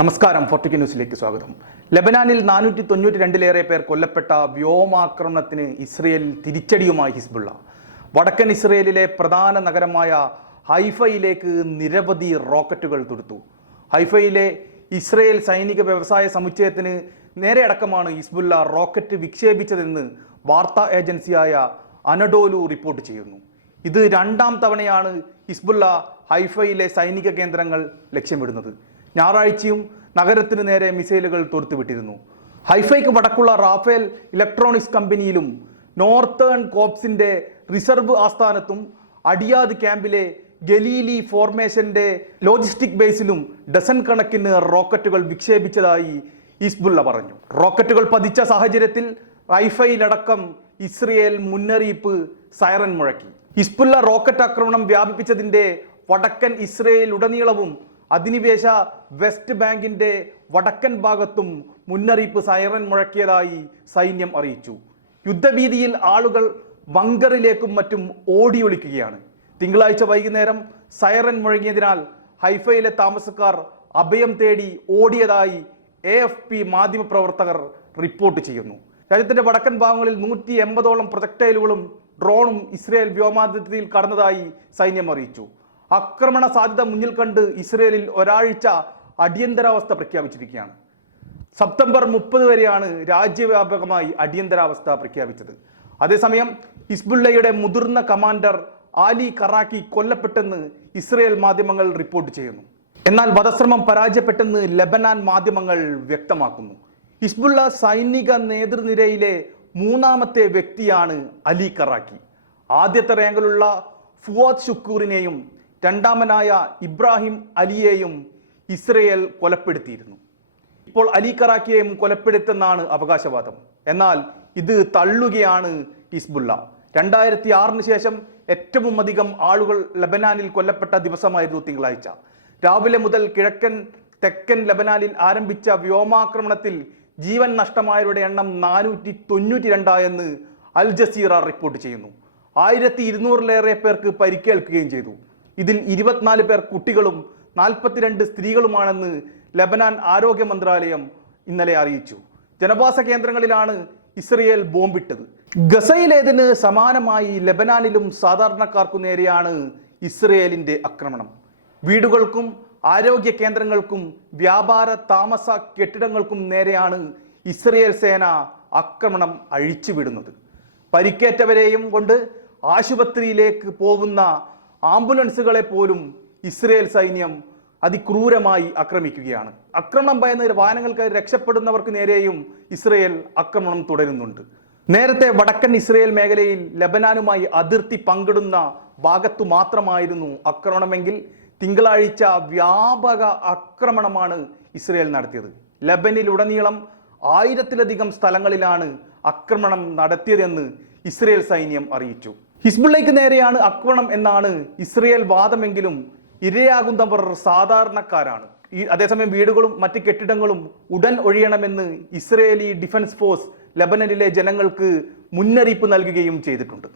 നമസ്കാരം ഫോർട്ടിക്ക് ന്യൂസിലേക്ക് സ്വാഗതം. ലബനാനിൽ നാനൂറ്റി തൊണ്ണൂറ്റി രണ്ടിലേറെ പേർ കൊല്ലപ്പെട്ട വ്യോമാക്രമണത്തിന് ഇസ്രയേൽ തിരിച്ചടിയുമായി ഹിസ്ബുള്ള. വടക്കൻ ഇസ്രയേലിലെ പ്രധാന നഗരമായ ഹൈഫയിലേക്ക് നിരവധി റോക്കറ്റുകൾ തുടുത്തു. ഹൈഫയിലെ ഇസ്രയേൽ സൈനിക വ്യവസായ സമുച്ചയത്തിന് നേരെ അടക്കമാണ് ഹിസ്ബുള്ള റോക്കറ്റ് വിക്ഷേപിച്ചതെന്ന് വാർത്താ ഏജൻസിയായ അനഡോലു റിപ്പോർട്ട് ചെയ്യുന്നു. ഇത് രണ്ടാം തവണയാണ് ഹിസ്ബുള്ള ഹൈഫയിലെ സൈനിക കേന്ദ്രങ്ങൾ ലക്ഷ്യമിടുന്നത്. ഞായറാഴ്ചയും നഗരത്തിന് നേരെ മിസൈലുകൾ തോർത്തുവിട്ടിരുന്നു. ഹൈഫൈക്ക് വടക്കുള്ള റാഫേൽ ഇലക്ട്രോണിക്സ് കമ്പനിയിലും നോർത്തേൺ കോപ്സിന്റെ റിസർവ് ആസ്ഥാനത്തും അടിയാദ് ക്യാമ്പിലെ ഗലീലി ഫോർമേഷന്റെ ലോജിസ്റ്റിക് ബേസിലും ഡസൻ കണക്കിന് റോക്കറ്റുകൾ വിക്ഷേപിച്ചതായി ഇസ്ബുള്ള പറഞ്ഞു. റോക്കറ്റുകൾ പതിച്ച സാഹചര്യത്തിൽ റൈഫയിലടക്കം ഇസ്രയേൽ മുന്നറിയിപ്പ് സൈറൻ മുഴക്കി. ഇസ്ബുള്ള റോക്കറ്റ് ആക്രമണം വ്യാപിപ്പിച്ചതിന്റെ വടക്കൻ ഇസ്രയേൽ ഉടനീളവും അധിനിവേശ വെസ്റ്റ് ബാങ്കിന്റെ വടക്കൻ ഭാഗത്തും മുന്നറിയിപ്പ് സൈറൻ മുഴക്കിയതായി സൈന്യം അറിയിച്ചു. യുദ്ധഭീതിയിൽ ആളുകൾ ബങ്കറിലേക്കും മറ്റും ഓടിയൊളിക്കുകയാണ്. തിങ്കളാഴ്ച വൈകുന്നേരം സൈറൻ മുഴങ്ങിയതിനാൽ ഹൈഫയിലെ താമസക്കാർ അഭയം തേടി ഓടിയതായി എ എഫ് പി മാധ്യമപ്രവർത്തകർ റിപ്പോർട്ട് ചെയ്യുന്നു. രാജ്യത്തിന്റെ വടക്കൻ ഭാഗങ്ങളിൽ നൂറ്റി എൺപതോളം പ്രൊജക്ടൈലുകളും ഡ്രോണും ഇസ്രയേൽ വ്യോമാതിർത്തിയിൽ കടന്നതായി സൈന്യം അറിയിച്ചു. ആക്രമണ സാധ്യത മുന്നിൽ കണ്ട് ഇസ്രയേലിൽ ഒരാഴ്ച അടിയന്തരാവസ്ഥ പ്രഖ്യാപിച്ചിരിക്കുകയാണ്. സെപ്റ്റംബർ മുപ്പത് വരെയാണ് രാജ്യവ്യാപകമായി അടിയന്തരാവസ്ഥ പ്രഖ്യാപിച്ചത്. അതേസമയം ഹിസ്ബുള്ളയുടെ മുതിർന്ന കമാൻഡർ ആലി കറാക്കി കൊല്ലപ്പെട്ടെന്ന് ഇസ്രയേൽ മാധ്യമങ്ങൾ റിപ്പോർട്ട് ചെയ്യുന്നു. എന്നാൽ വധശ്രമം പരാജയപ്പെട്ടെന്ന് ലബനാൻ മാധ്യമങ്ങൾ വ്യക്തമാക്കുന്നു. ഹിസ്ബുള്ള സൈനിക നേതൃനിരയിലെ മൂന്നാമത്തെ വ്യക്തിയാണ് അലി കറാക്കി ആദ്യത്തെ റാങ്കിലുള്ള ഫുവാദ് ഷുക്കൂറിനെയും രണ്ടാമനായ ഇബ്രാഹിം അലിയെയും ഇസ്രയേൽ കൊലപ്പെടുത്തിയിരുന്നു. ഇപ്പോൾ അലി കറാക്കിയെയും കൊലപ്പെടുത്തെന്നാണ് അവകാശവാദം. എന്നാൽ ഇത് തള്ളുകയാണ് ഹിസ്ബുല്ല. രണ്ടായിരത്തി ആറിന് ശേഷം ഏറ്റവും അധികം ആളുകൾ ലബനാനിൽ കൊല്ലപ്പെട്ട ദിവസമായിരുന്നു തിങ്കളാഴ്ച. രാവിലെ മുതൽ കിഴക്കൻ തെക്കൻ ലബനാനിൽ ആരംഭിച്ച വ്യോമാക്രമണത്തിൽ ജീവൻ നഷ്ടമായവരുടെ എണ്ണം നാനൂറ്റി തൊണ്ണൂറ്റി രണ്ടായെന്ന് അൽ ജസീറ റിപ്പോർട്ട് ചെയ്യുന്നു. ആയിരത്തി ഇരുന്നൂറിലേറെ പേർക്ക് പരിക്കേൽക്കുകയും ചെയ്തു. ഇതിൽ ഇരുപത്തിനാല് പേർ കുട്ടികളും നാൽപ്പത്തിരണ്ട് സ്ത്രീകളുമാണെന്ന് ലബനാൻ ആരോഗ്യ മന്ത്രാലയം ഇന്നലെ അറിയിച്ചു. ജനവാസ കേന്ദ്രങ്ങളിലാണ് ഇസ്രയേൽ ബോംബിട്ടത്. ഗസയിലേതിന് സമാനമായി ലബനാനിലും സാധാരണക്കാർക്കു നേരെയാണ് ഇസ്രയേലിന്റെ ആക്രമണം. വീടുകൾക്കും ആരോഗ്യ കേന്ദ്രങ്ങൾക്കും വ്യാപാര താമസ കെട്ടിടങ്ങൾക്കും നേരെയാണ് ഇസ്രയേൽ സേന ആക്രമണം അഴിച്ചുവിടുന്നത്. പരിക്കേറ്റവരെയും കൊണ്ട് ആശുപത്രിയിലേക്ക് പോകുന്ന ആംബുലൻസുകളെ പോലും ഇസ്രയേൽ സൈന്യം അതിക്രൂരമായി ആക്രമിക്കുകയാണ്. ആക്രമണം ഭയന്ന് വാഹനങ്ങൾക്ക് രക്ഷപ്പെടുന്നവർക്ക് നേരെയും ഇസ്രയേൽ ആക്രമണം തുടരുന്നുണ്ട്. നേരത്തെ വടക്കൻ ഇസ്രയേൽ മേഖലയിൽ ലബനാനുമായി അതിർത്തി പങ്കിടുന്ന ഭാഗത്തു മാത്രമായിരുന്നു ആക്രമണമെങ്കിൽ തിങ്കളാഴ്ച വ്യാപക ആക്രമണമാണ് ഇസ്രയേൽ നടത്തിയത്. ലബനിലുടനീളം ആയിരത്തിലധികം സ്ഥലങ്ങളിലാണ് ആക്രമണം നടത്തിയതെന്ന് ഇസ്രയേൽ സൈന്യം അറിയിച്ചു. ഹിസ്ബുള്ളയ്ക്ക് നേരെയാണ് ആക്രമണം എന്നാണ് ഇസ്രയേൽ വാദമെങ്കിലും ഇരയാകുന്നവർ സാധാരണക്കാരാണ്. ഈ അതേസമയം വീടുകളും മറ്റ് കെട്ടിടങ്ങളും ഉടൻ ഒഴിയണമെന്ന് ഇസ്രയേലി ഡിഫൻസ് ഫോഴ്സ് ലബനനിലെ ജനങ്ങൾക്ക് മുന്നറിയിപ്പ് നൽകുകയും ചെയ്തിട്ടുണ്ട്.